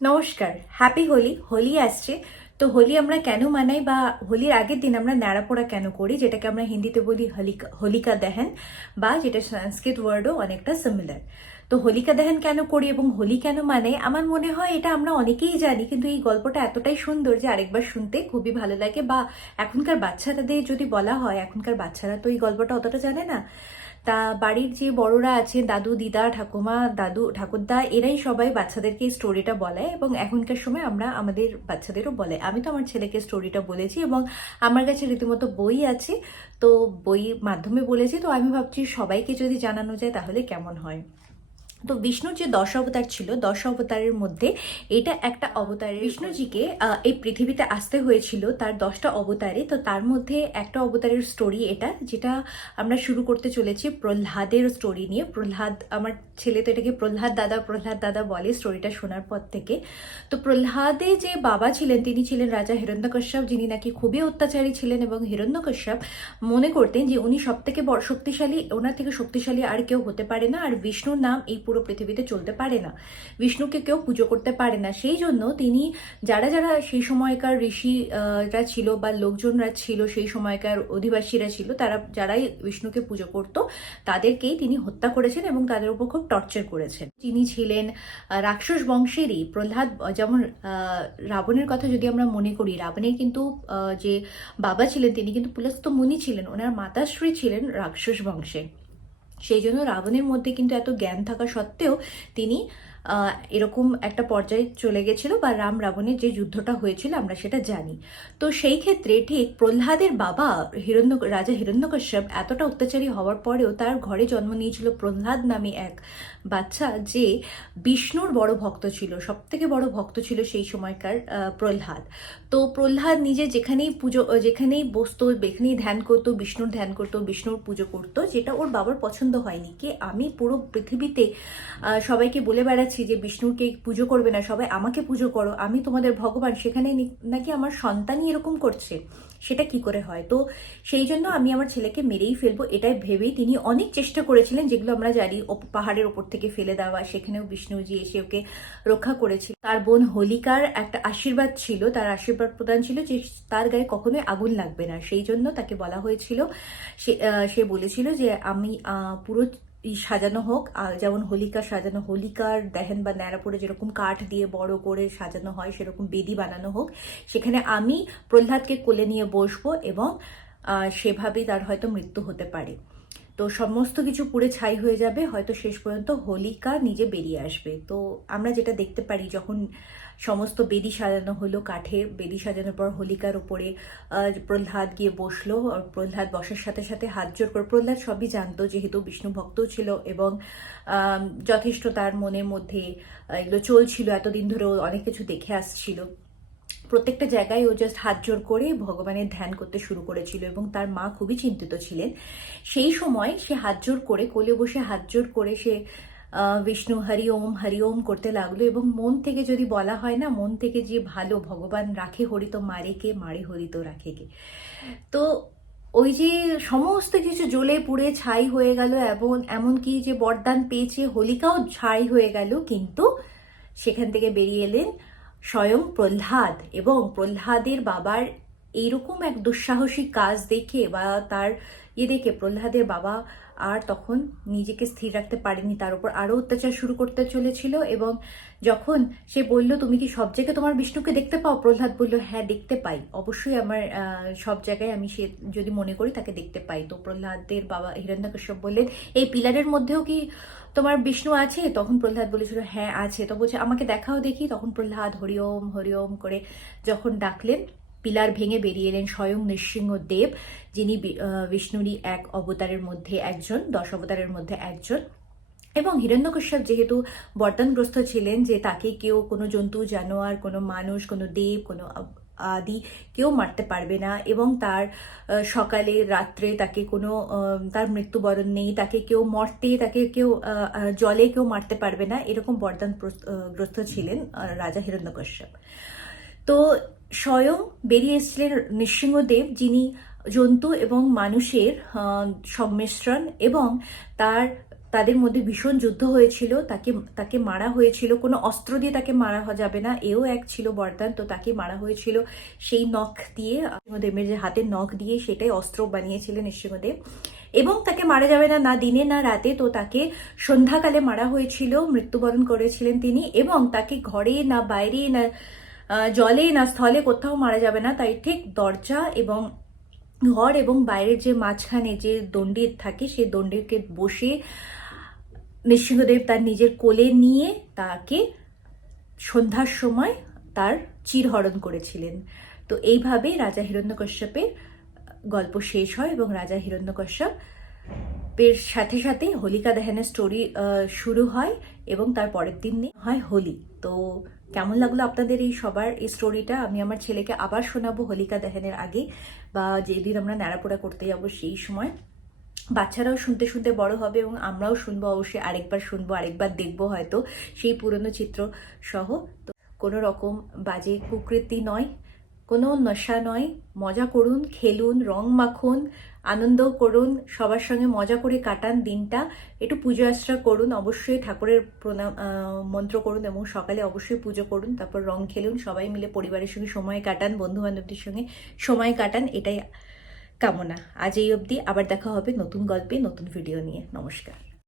নমস্কার, হ্যাপি হোলি। হোলি আসছে। তো হোলি আমরা কেন মানাই বা হোলির আগের দিন আমরা ন্যাড়াপোড়া কেন করি, যেটাকে আমরা হিন্দিতে বলি হোলিকা দহন, বা যেটা সংস্কৃত ওয়ার্ডও অনেকটা সিমিলার। তো হোলিকা দহন কেন করি এবং হোলি কেন মানে, আমার মনে হয় এটা আমরা অনেকেই জানি, কিন্তু এই গল্পটা এতটাই সুন্দর যে আরেকবার শুনতে খুবই ভালো লাগে। বা এখনকার বাচ্চাদের যদি বলা হয়, এখনকার বাচ্চারা তো এই গল্পটা অতটা জানে না। তা বাড়ির যে বড়রা আছে, দাদু দিদা ঠাকুমা দাদু ঠাকুরদা, এরাই সবাই বাচ্চাদেরকে এই স্টোরিটা বলে এবং এখনকার সময় আমরা আমাদের বাচ্চাদেরও বলে। আমি তো আমার ছেলেকে স্টোরিটা বলেছি এবং আমার কাছে রীতিমতো বই আছে, তো বই মাধ্যমে বলেছি। তো আমি ভাবছি সবাইকে যদি জানানো যায় তাহলে কেমন হয়। তো বিষ্ণুর যে 10 অবতার ছিল, 10 অবতারের মধ্যে এটা একটা অবতার। বিষ্ণুজিকে এই পৃথিবীতে আসতে হয়েছিল তার 10টা অবতারে। তো তার মধ্যে একটা অবতারের স্টোরি এটা, যেটা আমরা শুরু করতে চলেছি প্রহ্লাদের স্টোরি নিয়ে। প্রহ্লাদ, আমার ছেলে তো এটাকে প্রহ্লাদ দাদা বলে স্টোরিটা শোনার পর থেকে। তো প্রহ্লাদে যে বাবা ছিলেন, তিনি ছিলেন রাজা হিরণ্যকশ্যপ, যিনি নাকি খুবই অত্যাচারী ছিলেন এবং হিরণ্যকশ্যপ মনে করতেন যে উনি সব থেকে বড় শক্তিশালী, ওনার থেকে শক্তিশালী আর কেউ হতে পারে না, আর বিষ্ণুর নাম এই পুরো পৃথিবীতে চলতে পারে না, বিষ্ণুকে কেউ পুজো করতে পারে না। সেই জন্য তিনি যারা যারা সেই সময়কার ঋষিরা ছিল বা লোকজনরা ছিল, সেই সময়কার অধিবাসীরা ছিল, তারা যারাই বিষ্ণুকে পুজো করত তাদেরকেই তিনি হত্যা করেছেন এবং তাদের উপর খুব টর্চার করেছেন। তিনি ছিলেন রাক্ষস বংশেরই প্রহ্লাদ। যেমন রাবণের কথা যদি আমরা মনে করি, রাবণের কিন্তু যে বাবা ছিলেন তিনি কিন্তু পুলস্ত্য মুনি ছিলেন, ওনার মাতাশ্রী ছিলেন রাক্ষস বংশে। সেই জন্য রাবণের মধ্যে কিন্তু এত জ্ঞান থাকা সত্ত্বেও তিনি এরকম একটা পর্যায়ে চলে গেছিল, বা রাম রাবণের যে যুদ্ধটা হয়েছিল আমরা সেটা জানি। তো সেই ক্ষেত্রে ঠিক প্রহ্লাদের বাবা রাজা হিরণ্যকশ্যপ এতটা অত্যাচারী হওয়ার পরেও তার ঘরে জন্ম নিয়েছিল প্রহ্লাদ নামে এক বাচ্চা, যে বিষ্ণুর বড় ভক্ত ছিল, সব থেকে বড় ভক্ত ছিল সেই সময়কার প্রহ্লাদ। তো প্রহ্লাদ নিজে যেখানেই বসতো, যেখানেই ধ্যান করতো, বিষ্ণুর ধ্যান করতো, বিষ্ণুর পুজো করতো, যেটা ওর বাবার পছন্দ হয়নি। কি আমি পুরো পৃথিবীতে সবাইকে বলে বেড়াচ্ছি যে বিষ্ণুকে পুজো করবে না, সবাই আমাকে পুজো করো, আমি তোমাদের ভগবান, সেখানে নাকি আমার সন্তানই এরকম করছে, সেটা কি করে হয়? তো সেই জন্য আমি আমার ছেলেকে মেরেই ফেলবো, এটাই ভেবেই তিনি অনেক চেষ্টা করেছিলেন, যেগুলো আমরা জানি, পাহাড়ের ওপর থেকে ফেলে দেওয়া, সেখানেও বিষ্ণুজি এসে ওকে রক্ষা করেছিল। তার বোন হোলিকার একটা আশীর্বাদ ছিল, তার আশীর্বাদ প্রদান ছিল যে তার গায়ে কখনোই আগুন লাগবে না। সেই জন্য তাকে বলা হয়েছিল, সে বলেছিল যে আমি পুরো সাজানো হোক, যেমন হোলিকা সাজানো, হোলিকার দহন বা ন্যাড়াপোড়া যেরকম কাঠ দিয়ে বড় করে সাজানো হয়, সেরকম বেদি বানানো হোক, সেখানে আমি প্রহ্লাদকে কোলে নিয়ে বসবো এবং সেভাবেই তার হয়তো মৃত্যু হতে পারে। তো সমস্ত কিছু পুড়ে ছাই হয়ে যাবে, হয়তো শেষ পর্যন্ত হোলিকা নিজে বেরিয়ে আসবে। তো আমরা যেটা দেখতে পারি, যখন সমস্ত বেদি সাজানো হলো, কাঠে বেদি সাজানোর পর হোলিকার উপরে প্রহ্লাদ গিয়ে বসলো, আর প্রহ্লাদ বসার সাথে সাথে হাত জোর করে, প্রহ্লাদ সবই জানতো যেহেতু বিষ্ণু ভক্তও ছিল এবং যথেষ্ট তার মনের মধ্যে এগুলো চলছিল, এতদিন ধরে অনেক কিছু দেখে আসছিল, প্রত্যেকটা জায়গায় ও জাস্ট হাত জোর করে ভগবানের ধ্যান করতে শুরু করেছিল এবং তার মা খুবই চিন্তিত ছিলেন। সেই সময় সে হাত জোর করে, কোলে বসে হাত জোর করে সে বিষ্ণু হরি ওম করতে লাগলো। এবং মন থেকে যদি বলা হয় না, মন থেকে যে ভালো, ভগবান রাখে হরি তো মারে কে, মারে হরি তো রাখে কে। তো ওই যে সমস্ত কিছু জ্বলে পুড়ে ছাই হয়ে গেল, এবং এমনকি যে বরদান পেয়েছে হোলিকাও ছাই হয়ে গেল, কিন্তু সেখান থেকে বেরিয়ে এলেন স্বয়ং প্রহ্লাদ। এবং প্রহ্লাদের বাবার এইরকম এক দুঃসাহসিক কাজ দেখে বা তার দেখে প্রহ্লাদের বাবা আর তখন নিজেকে স্থির রাখতে পারেনি, তার উপর আরো অত্যাচার শুরু করতে চলেছিল। এবং যখন সে বলল তুমি কি সব জায়গায় তোমার বিষ্ণুকে দেখতে পাও, প্রহ্লাদ বলল হ্যাঁ দেখতে পাই, অবশ্যই আমার সব জায়গায় আমি সে যদি মনে করি তাকে দেখতে পাই। তো প্রহ্লাদের বাবা হিরণ্যকশ্যপ বললেন এই পিলারের মধ্যেও কি তোমার বিষ্ণু আছে? তখন প্রহ্লাদ বলেছিল হ্যাঁ আছে। তো বলছে আমাকে দেখাও দেখি। তখন প্রহ্লাদ হরি ওম করে যখন ডাকলেন, পিলার ভেঙে বেরিয়ে এলেন স্বয়ং নৃসিংহদেব, যিনি বিষ্ণুরই এক অবতারের মধ্যে একজন, 10 অবতারের মধ্যে একজন। এবং হিরণ্যকশ্যপ যেহেতু বরদানগ্রস্ত ছিলেন যে তাকে কেউ, কোনো জন্তু জানোয়ার, কোনো মানুষ, কোনো দেব, কোনো আদি কেউ মারতে পারবে না, এবং তার সকালে রাত্রে তাকে কোনো তার মৃত্যুবরণ নেই, তাকে কেউ তাকে কেউ জলে কেউ মারতে পারবে না, এরকম বরদান গ্রস্ত ছিলেন রাজা হিরণ্যকশ্যপ। তো স্বয়ং বেরিয়ে এসেছিলেন নৃসিংহদেব, যিনি জন্তু এবং মানুষের সংমিশ্রণ, এবং তার তাদের মধ্যে ভীষণ যুদ্ধ হয়েছিল, তাকে মারা হয়েছিল, কোনো অস্ত্র দিয়ে তাকে মারা যাবে না, এও এক ছিল বরদান। তো তাকে মারা হয়েছিল সেই নখ দিয়ে, নৃসিংহদেবের যে হাতের নখ দিয়ে, সেটাই অস্ত্র বানিয়েছিলেন নৃসিংহদেব। এবং তাকে মারা যাবে না, না দিনে না রাতে, তো তাকে সন্ধ্যাকালে মারা হয়েছিল, মৃত্যুবরণ করেছিলেন তিনি। এবং তাকে ঘরে না বাইরে না জলে না স্থলে কোথাও মারা যাবে না, তাই ঠিক দরজা এবং ঘর এবং বাইরের যে মাঝখানে যে দণ্ডিত থাকে, সেই দণ্ডিতকে বসে নৃসিংহদেব তার নিজের কোলে নিয়ে তাকে সন্ধ্যার সময় তার চিরহরণ করেছিলেন। তো এইভাবে রাজা হিরণ্যকশ্যপের গল্প শেষ হয় এবং রাজা হিরণ্যকশ্যপের সাথে সাথে হোলিকা দহনের স্টোরি শুরু হয় এবং তার পরের দিন হয় হোলি। তো কেমন লাগলো আপনাদের এই সবার এই স্টোরিটা? আমি আমার ছেলেকে আবার শোনাবো হোলিকা দহনের আগে, বা যেদিন আমরা ন্যাড়াপোড়া করতে যাবো সেই সময়। বাচ্চারাও শুনতে শুনতে বড় হবে এবং আমরাও শুনবো, অবশ্যই আরেকবার শুনবো, আরেকবার দেখবো হয়তো সেই পুরনো চিত্র সহ। তো কোনো রকম বাজে কুকৃতি নয়, কোনো নেশা নয়, মজা করুন, খেলুন, রং মাখুন, আনন্দ করুন, সবার সঙ্গে মজা করে কাটান দিনটা। একটু পুজো আশ্রা করুন, অবশ্যই ঠাকুরের প্রণাম মন্ত্র করুন এবং সকালে অবশ্যই পুজো করুন, তারপর রং খেলুন, সবাই মিলে পরিবারের সঙ্গে সময় কাটান, বন্ধু বান্ধবদের সঙ্গে সময় কাটান, এটাই কামনা। আজ এই অবধি, আবার দেখা হবে নতুন গল্পে নতুন ভিডিও নিয়ে। নমস্কার।